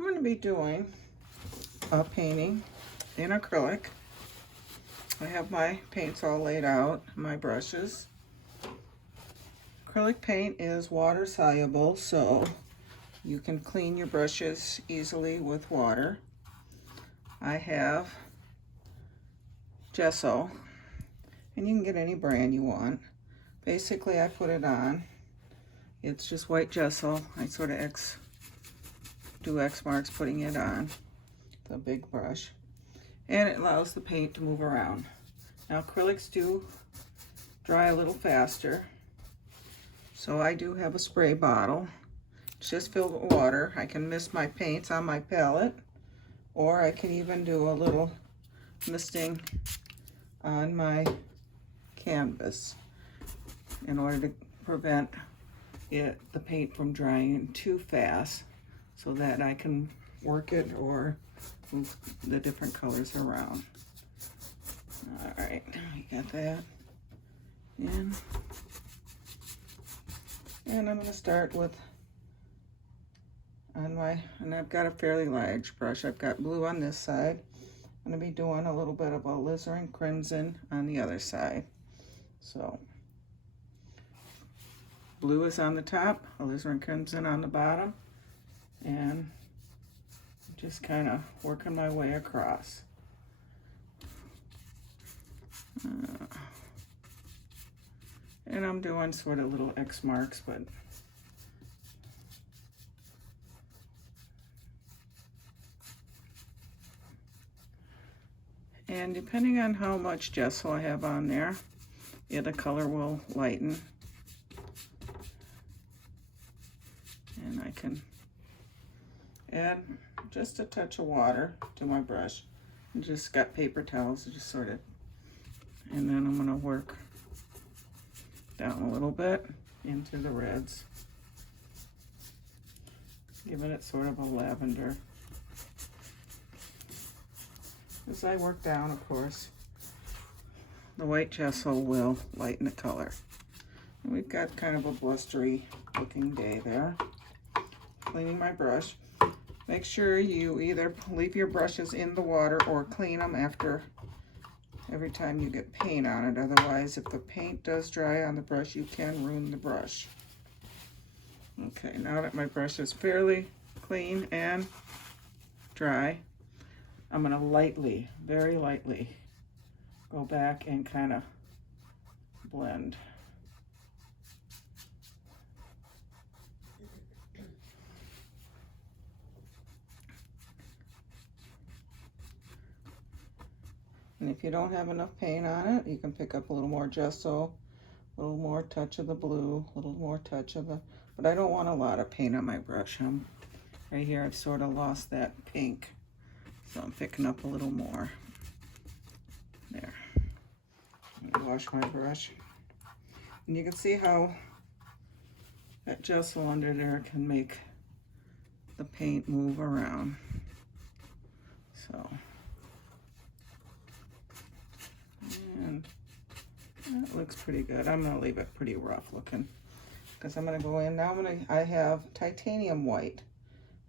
I'm going to be doing a painting in acrylic. I have my paints all laid out, my brushes. Acrylic paint is water soluble, so you can clean your brushes easily with water. I have gesso, and you can get any brand you want. Basically, I put it on. It's just white gesso. I sort of do X marks putting it on the big brush, and it allows the paint to move around. Now acrylics do dry a little faster, so I do have a spray bottle. It's just filled with water. I can mist my paints on my palette, or I can even do a little misting on my canvas in order to prevent the paint from drying too fast, so that I can work it or move the different colors around. All right, we got that in. And I'm gonna start with and I've got a fairly large brush. I've got blue on this side. I'm gonna be doing a little bit of alizarin crimson on the other side. So blue is on the top, alizarin crimson on the bottom, and just kind of working my way across. And I'm doing sort of little X marks, but and depending on how much gesso I have on there, yeah, the color will lighten. And I can add just a touch of water to my brush. I just got paper towels to just sort of, and then I'm gonna work down a little bit into the reds, giving it sort of a lavender. As I work down, of course, the white gesso will lighten the color. And we've got kind of a blustery looking day there. Cleaning my brush. Make sure you either leave your brushes in the water or clean them every time you get paint on it. Otherwise, if the paint does dry on the brush, you can ruin the brush. Okay, now that my brush is fairly clean and dry, I'm gonna lightly, very lightly, go back and kind of blend. And if you don't have enough paint on it, you can pick up a little more gesso, a little more touch of the blue, a little more touch of but I don't want a lot of paint on my brush. Right here, I've sort of lost that pink. So I'm picking up a little more. There. Wash my brush. And you can see how that gesso under there can make the paint move around. So. And that looks pretty good. I'm gonna leave it pretty rough looking, because I'm gonna go in now. I have titanium white,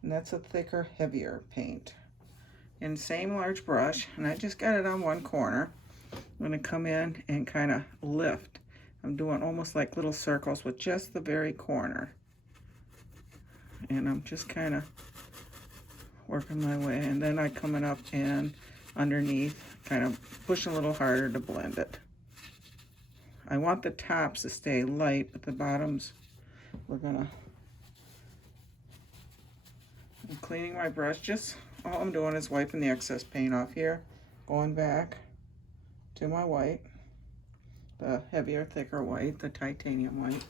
and that's a thicker, heavier paint. And same large brush, and I just got it on one corner. I'm gonna come in and kind of lift. I'm doing almost like little circles with just the very corner. And I'm just kind of working my way, and then I'm coming up and underneath, kind of pushing a little harder to blend it. I want the tops to stay light, but the bottoms, I'm cleaning my brush. Just all I'm doing is wiping the excess paint off here, going back to my white, the heavier, thicker white, the titanium white.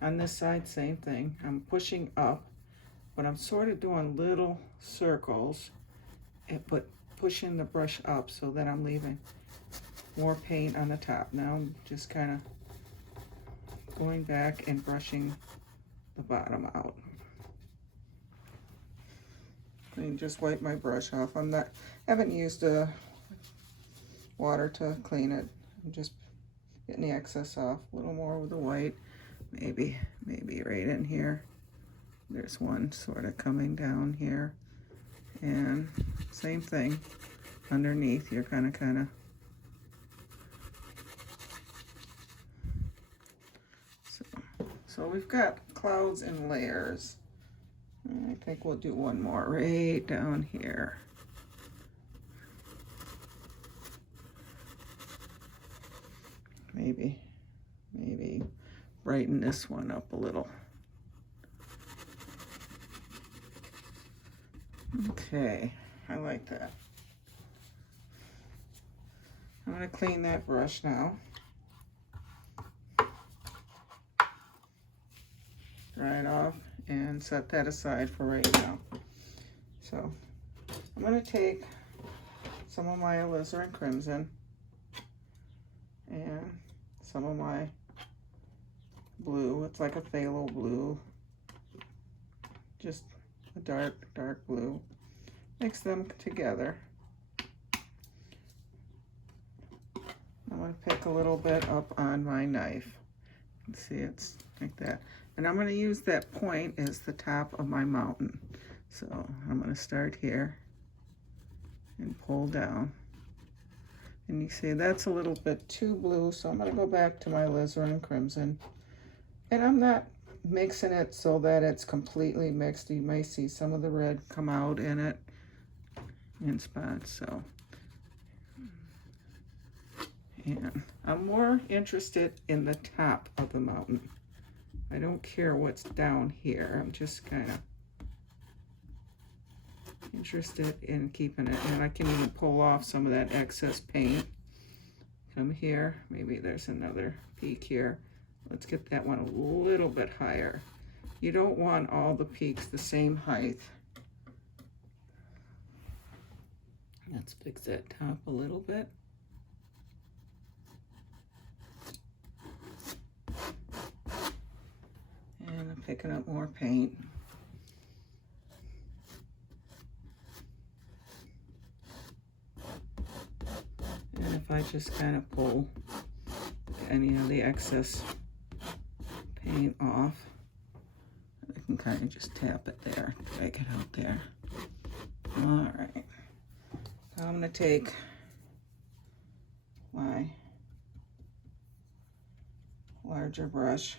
On this side, same thing. I'm pushing up, but I'm sort of doing little circles, but pushing the brush up so that I'm leaving more paint on the top. Now I'm just kind of going back and brushing the bottom out. And just wipe my brush off. Haven't used water to clean it. I'm just getting the excess off. A little more with the white, maybe right in here. There's one sort of coming down here. And same thing underneath, you're kind of so we've got clouds in layers. I think we'll do one more right down here. Maybe brighten this one up a little. Okay, I like that. I'm going to clean that brush now. Dry it off and set that aside for right now. So I'm going to take some of my alizarin crimson and some of my blue. It's like a phthalo blue, just a dark blue. Mix them together. I'm going to pick a little bit up on my knife. See, it's like that. And I'm going to use that point as the top of my mountain. So I'm going to start here and pull down. And you see that's a little bit too blue, so I'm going to go back to my alizarin crimson. And I'm not mixing it so that it's completely mixed. You may see some of the red come out in it in spots. So, and I'm more interested in the top of the mountain. I don't care what's down here. I'm just kind of interested in keeping it. And I can even pull off some of that excess paint. Come here. Maybe there's another peak here. Let's get that one a little bit higher. You don't want all the peaks the same height. Let's fix that top a little bit. And I'm picking up more paint. And if I just kind of pull any of the excess paint off, I can kind of just tap it there, drag it out there. All right. Now I'm going to take my larger brush,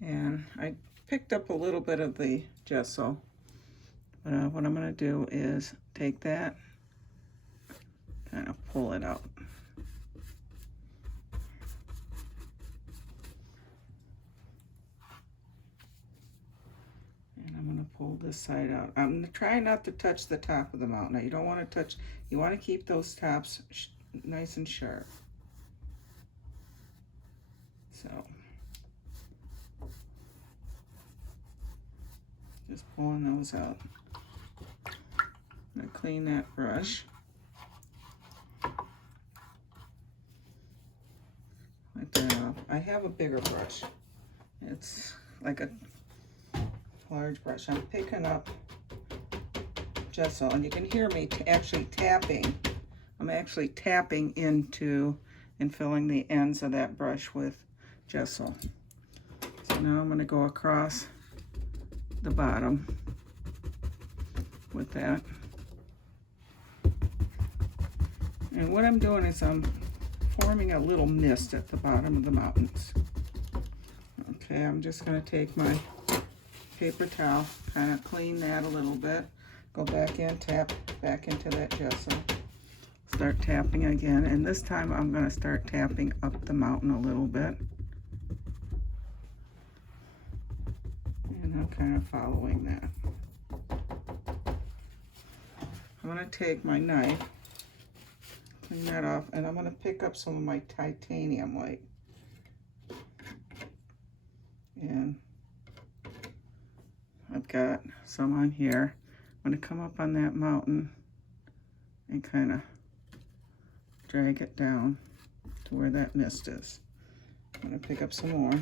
and I picked up a little bit of the gesso, but what I'm going to do is take that, kind of pull it out. And I'm going to pull this side out. I'm trying not to touch the top of the mountain. Now, you don't want to touch, you want to keep those tops nice and sharp. So, just pulling those out. I'm going to clean that brush. Wipe that off. I have a bigger brush. It's like a large brush. I'm picking up gesso, and you can hear me actually tapping. I'm actually tapping into and filling the ends of that brush with gesso. So now I'm going to go across the bottom with that. And what I'm doing is I'm forming a little mist at the bottom of the mountains. Okay, I'm just going to take my paper towel, kind of clean that a little bit, go back in, tap back into that gesso, start tapping again, and this time I'm going to start tapping up the mountain a little bit. And I'm kind of following that. I'm going to take my knife, clean that off, and I'm going to pick up some of my titanium white. And I've got some on here. I'm going to come up on that mountain and kind of drag it down to where that mist is. I'm going to pick up some more.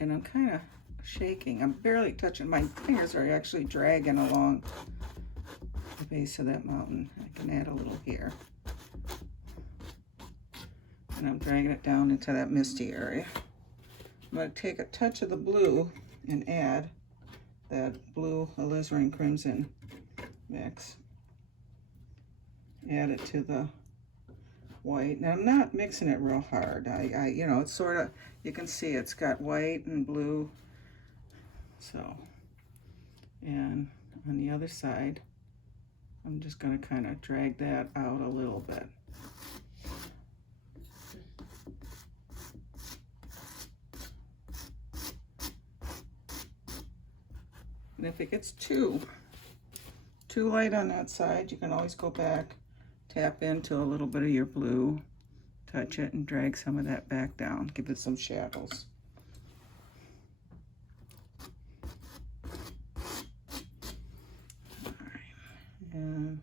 And I'm kind of shaking. I'm barely touching. My fingers are actually dragging along the base of that mountain. I can add a little here. And I'm dragging it down into that misty area. I'm going to take a touch of the blue and add that blue alizarin crimson mix. Add it to the white. Now I'm not mixing it real hard. You know, it's sort of, you can see it's got white and blue. So, and on the other side, I'm just going to kind of drag that out a little bit. And if it gets too light on that side, you can always go back, tap into a little bit of your blue, touch it, and drag some of that back down. Give it some shadows. All right, and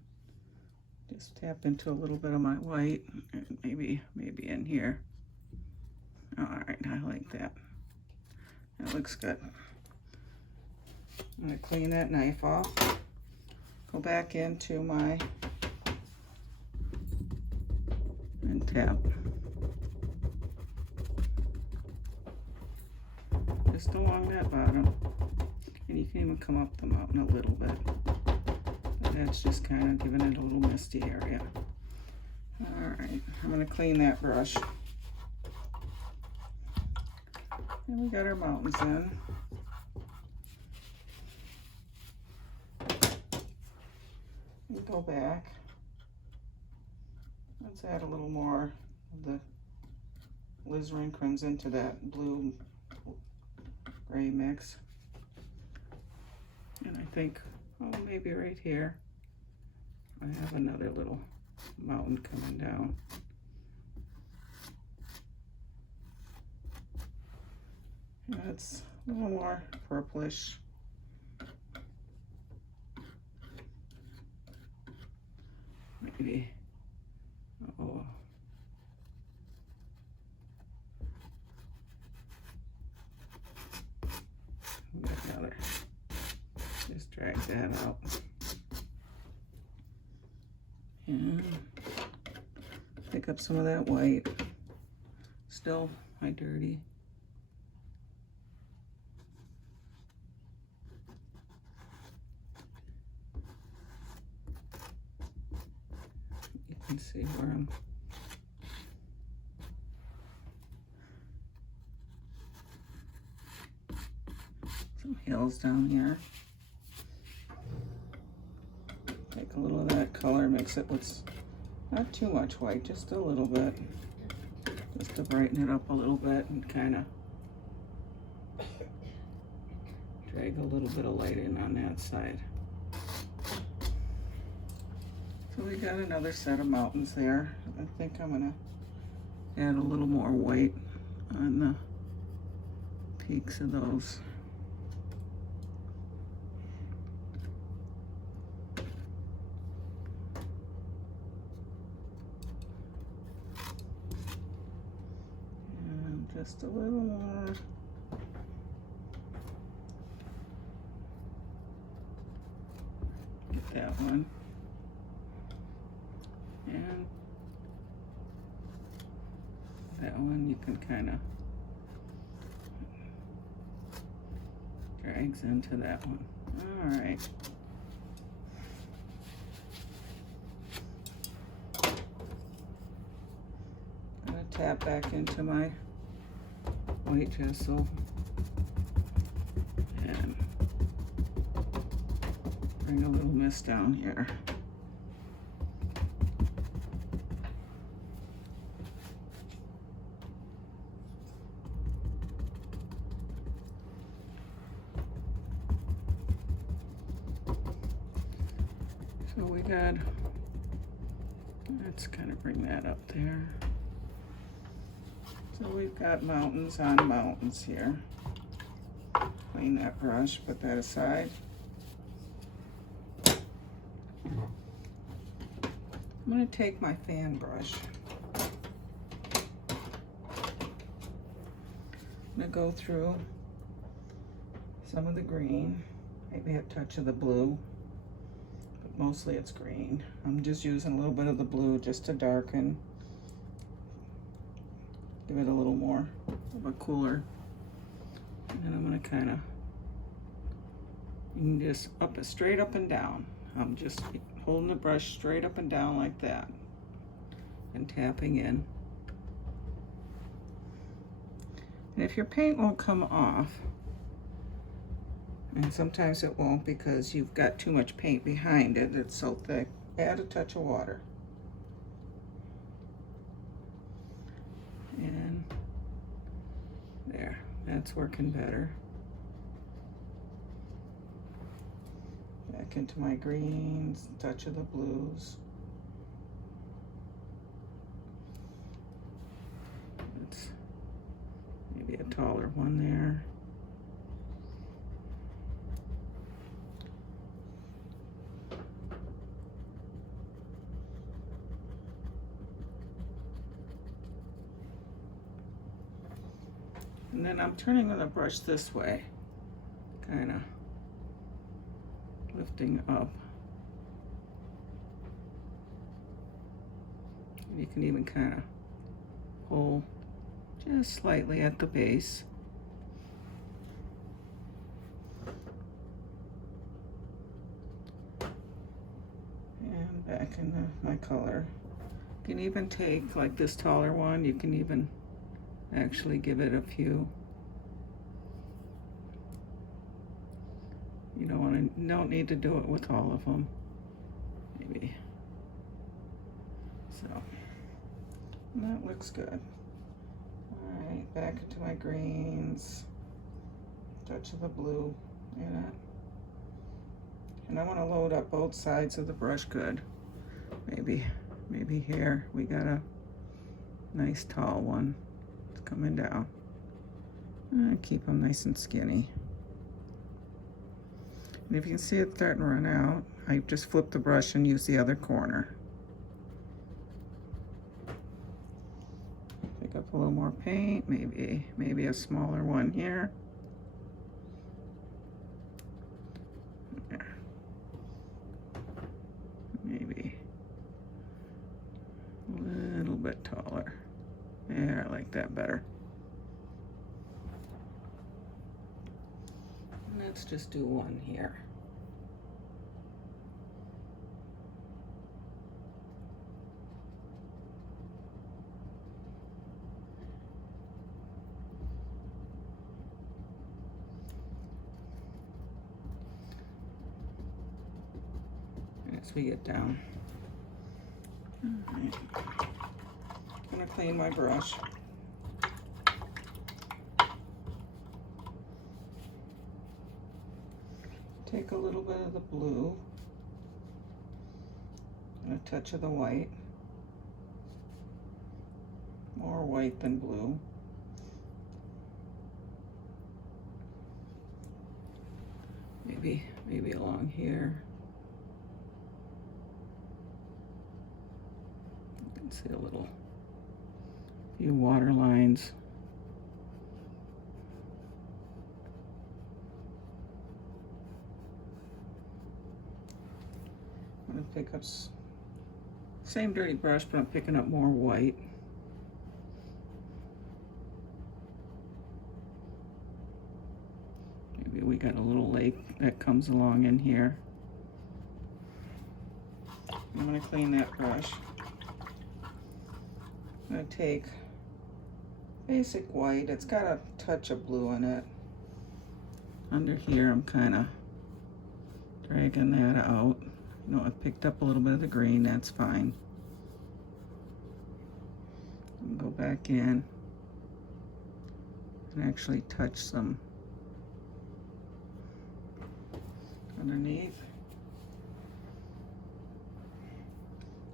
just tap into a little bit of my white, and maybe in here. All right, I like that. That looks good. I'm going to clean that knife off. Go back into my, and tap. Just along that bottom. And you can even come up the mountain a little bit. But that's just kind of giving it a little misty area. Alright, I'm going to clean that brush. And we got our mountains in. We go back. Let's add a little more of the alizarin crimson to that blue gray mix. And I think, oh, maybe right here, I have another little mountain coming down. That's a little more purplish. Maybe, oh. We got another. Just drag that out. And pick up some of that white. Still my dirty. You can see where I'm some hills down here. Take a little of that color, mix it with not too much white, just a little bit, just to brighten it up a little bit and kind of drag a little bit of light in on that side. So we got another set of mountains there. I think I'm gonna add a little more white on the peaks of those. And just a little more. Get that one. And that one you can kind of drags into that one. All right. I'm gonna tap back into my white gesso and bring a little mist down here. So we got, let's kind of bring that up there. So we've got mountains on mountains here. Clean that brush, put that aside. I'm going to take my fan brush. I'm going to go through some of the green, maybe a touch of the blue. Mostly it's green. I'm just using a little bit of the blue just to darken. Give it a little more of a cooler. And then I'm going to kind of You can just straight up and down. I'm just holding the brush straight up and down like that and tapping in. And if your paint won't come off, and sometimes it won't because you've got too much paint behind it, it's so thick, add a touch of water. And there, that's working better. Back into my greens, touch of the blues. It's maybe a taller one there. And then I'm turning the brush this way, kind of lifting up. And you can even kind of pull just slightly at the base. And back into my color. You can even take, like this taller one, you can even actually give it a few. You don't need to do it with all of them. Maybe. So, and that looks good. All right, back into my greens. Touch of the blue in it. And I want to load up both sides of the brush good. Maybe here we got a nice tall one. It's coming down. And keep them nice and skinny. And if you can see it starting to run out, I just flip the brush and use the other corner. Pick up a little more paint, maybe a smaller one here. There. Maybe a little bit taller. Yeah, I like that better. Let's just do one here. As we get down. All right. I'm gonna clean my brush. Take a little bit of the blue and a touch of the white. More white than blue. Maybe along here. You can see a few water lines. I'm going to pick up same dirty brush, but I'm picking up more white. Maybe we got a little lake that comes along in here. I'm going to clean that brush. I'm going to take basic white. It's got a touch of blue in it. Under here, I'm kind of dragging that out. You know, I picked up a little bit of the green, that's fine. And go back in and actually touch some underneath.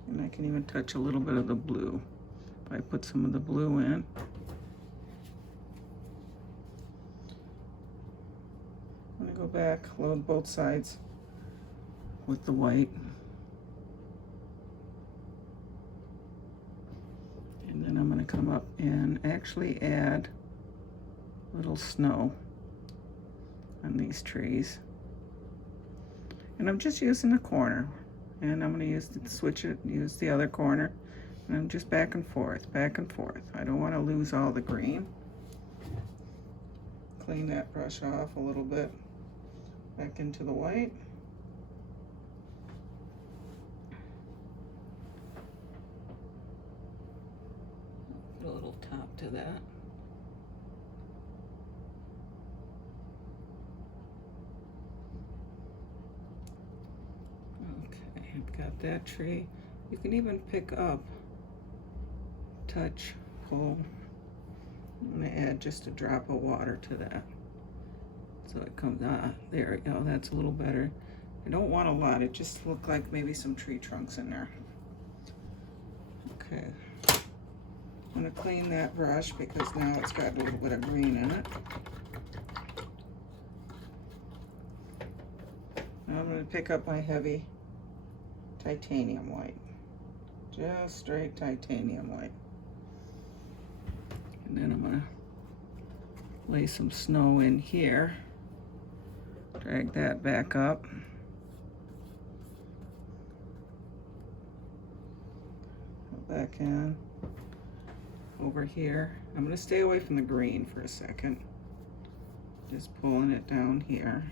And I can even touch a little bit of the blue. If I put some of the blue in. I'm gonna go back, load both sides with the white. And then I'm going to come up and actually add a little snow on these trees. And I'm just using the corner. And I'm going to use the other corner. And I'm just back and forth, back and forth. I don't want to lose all the green. Clean that brush off a little bit. back into the white. Put a little top to that. Okay, I've got that tree. You can even pick up, touch, pull. I'm going to add just a drop of water to that. So it comes, there we go, that's a little better. I don't want a lot, it just looked like maybe some tree trunks in there. Okay, I'm going to clean that brush because now it's got a little bit of green in it. Now I'm going to pick up my heavy titanium white. Just straight titanium white. And then I'm going to lay some snow in here. Drag that back up. Go back in. Over here. I'm going to stay away from the green for a second. Just pulling it down here.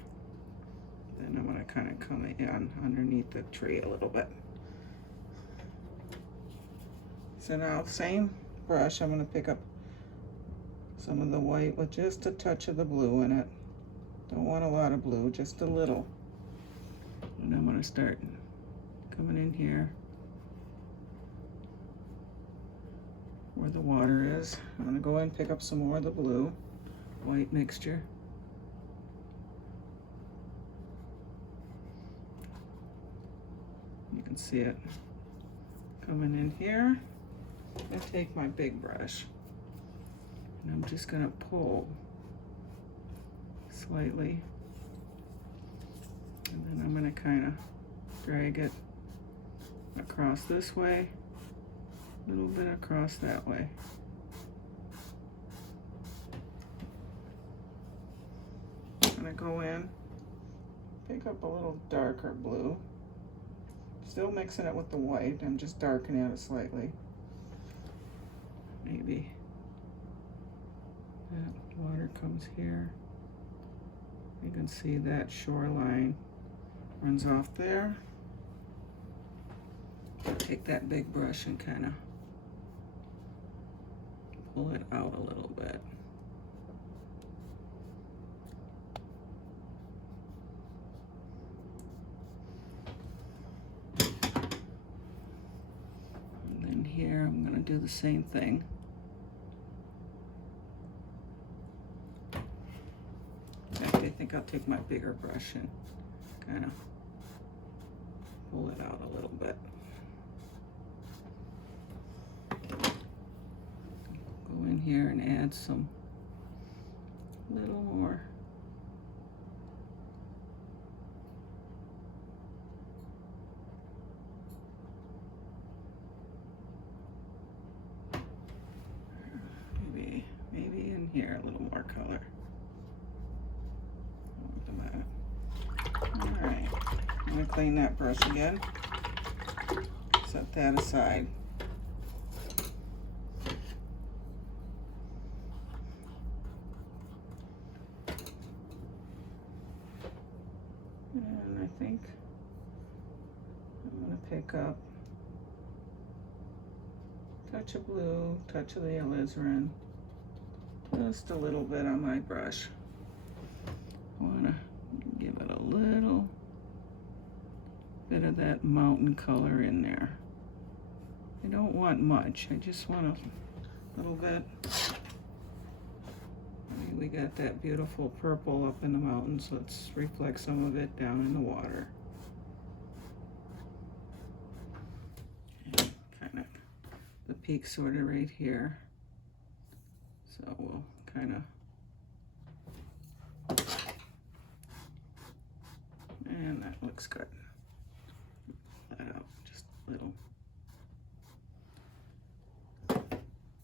Then I'm going to kind of come in underneath the tree a little bit. So now, same brush, I'm going to pick up some of the white with just a touch of the blue in it. Don't want a lot of blue, just a little. And I'm going to start coming in here where the water is. I'm going to go in and pick up some more of the blue, white mixture. You can see it coming in here. And take my big brush. And I'm just going to pull slightly. And then I'm going to kind of drag it across this way, a little bit across that way. I'm going to go in, pick up a little darker blue. Still mixing it with the white. I'm just darkening it slightly. Maybe that water comes here. You can see that shoreline runs off there. Take that big brush and kind of pull it out a little bit. And then here I'm going to do the same thing. I think I'll take my bigger brush and kind of pull it out a little bit. Go in here and add some little more. Maybe in here a little more color. Alright, I'm going to clean that brush again. Set that aside. And I think I'm going to pick up a touch of blue, touch of the alizarin, just a little bit on my brush. I want to give it a little bit of that mountain color in there. I don't want much, I just want a little bit. We got that beautiful purple up in the mountains, let's reflect some of it down in the water. And kind of the peak sort of right here. So we'll kind of, and that looks good. That out just a little.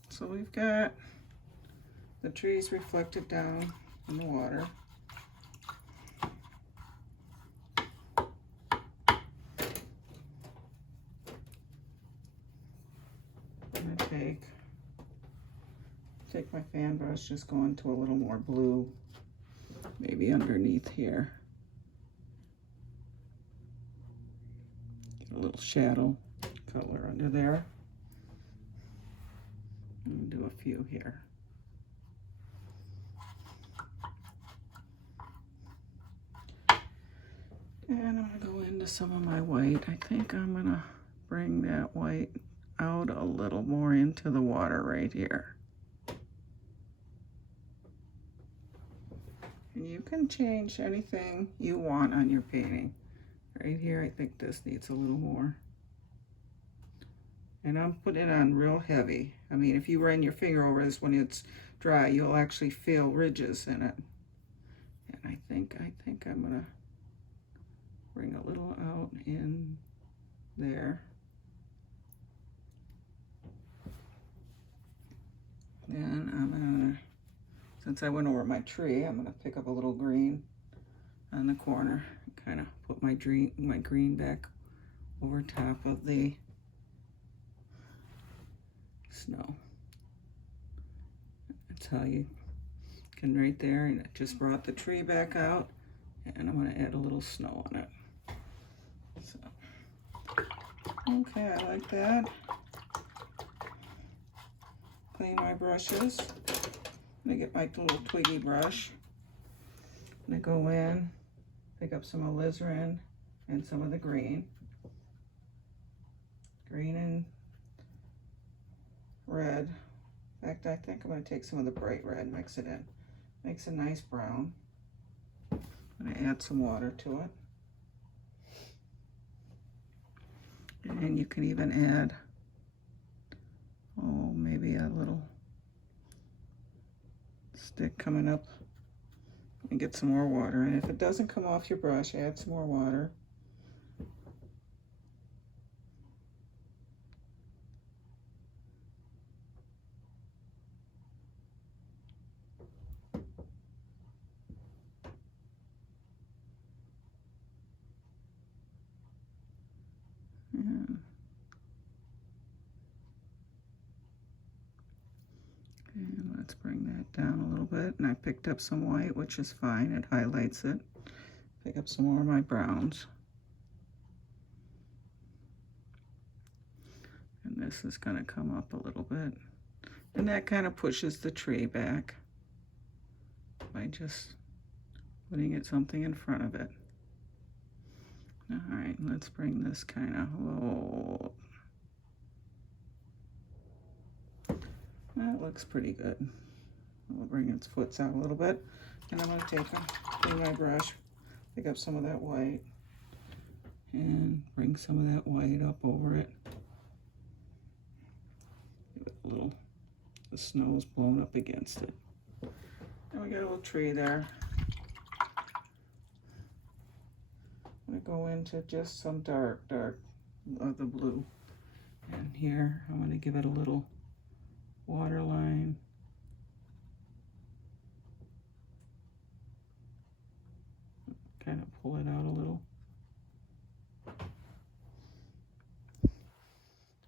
So we've got the trees reflected down in the water. I'm gonna take my fan brush, just go into a little more blue, maybe underneath here. little shadow color under there. And do a few here. And I'm gonna go into some of my white. I think I'm gonna bring that white out a little more into the water right here. And you can change anything you want on your painting. Right here, I think this needs a little more. And I'm putting it on real heavy. I mean, if you run your finger over this when it's dry, you'll actually feel ridges in it. And I think I'm gonna bring a little out in there. Then I'm gonna, since I went over my tree, I'm gonna pick up a little green on the corner and kind of put my green back over top of the snow. That's how you can, right there, and it just brought the tree back out, and I'm gonna add a little snow on it. So, okay, I like that. Clean my brushes. I'm gonna get my little twiggy brush. I'm gonna go in, pick up some alizarin and some of the green. Green and red. In fact, I think I'm gonna take some of the bright red, mix it in. Makes a nice brown. I'm gonna add some water to it. And you can even add, oh, maybe a little stick coming up, and get some more water. And if it doesn't come off your brush, add some more water. And let's bring that down a little bit. And I picked up some white, which is fine. It highlights it. Pick up some more of my browns. And this is going to come up a little bit. And that kind of pushes the tree back by just putting it something in front of it. All right, let's bring this kind of low. That looks pretty good. We'll bring its foots out a little bit. And I'm going to clean my brush, pick up some of that white, and bring some of that white up over it. Give it a little, the snow's blown up against it. And we got a little tree there. I'm going to go into just some dark of the blue. And here, I'm going to give it a little water line. Kind of pull it out a little.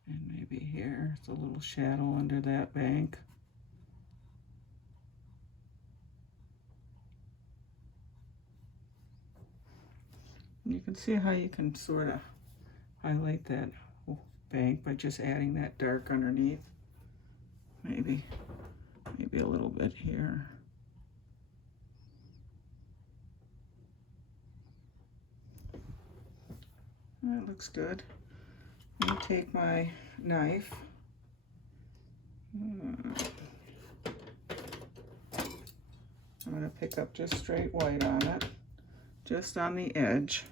And maybe here, it's a little shadow under that bank. And you can see how you can sort of highlight that bank by just adding that dark underneath. Maybe a little bit here. That looks good. I'm going to take my knife. I'm going to pick up just straight white on it, just on the edge.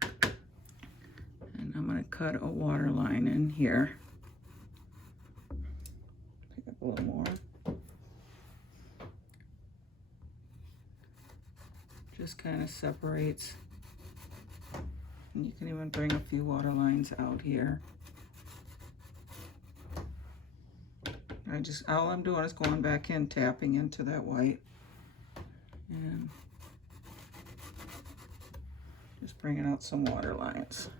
And I'm going to cut a water line in here. Pick up a little more. Just kind of separates. And you can even bring a few water lines out here. All I'm doing is going back in, tapping into that white. And just bringing out some water lines.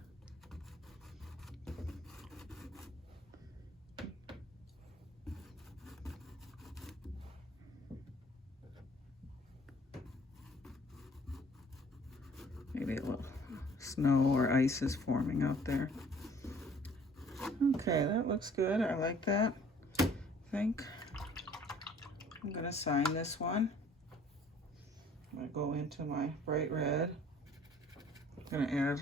Maybe a little snow or ice is forming out there. Okay, that looks good. I like that. I think I'm going to sign this one. I'm going to go into my bright red. I'm going to add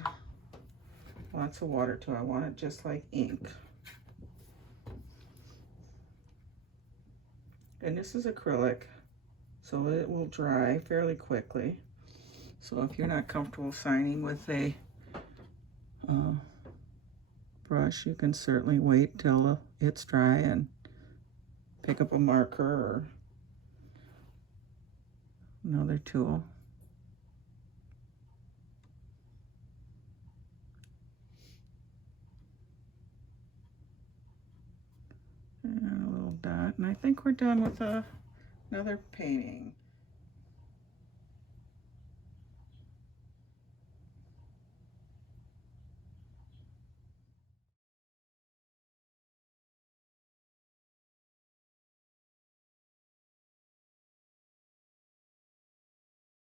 lots of water to it. I want it just like ink. And this is acrylic, so it will dry fairly quickly. So if you're not comfortable signing with a brush, you can certainly wait till it's dry and pick up a marker or another tool. And a little dot, and I think we're done with another painting.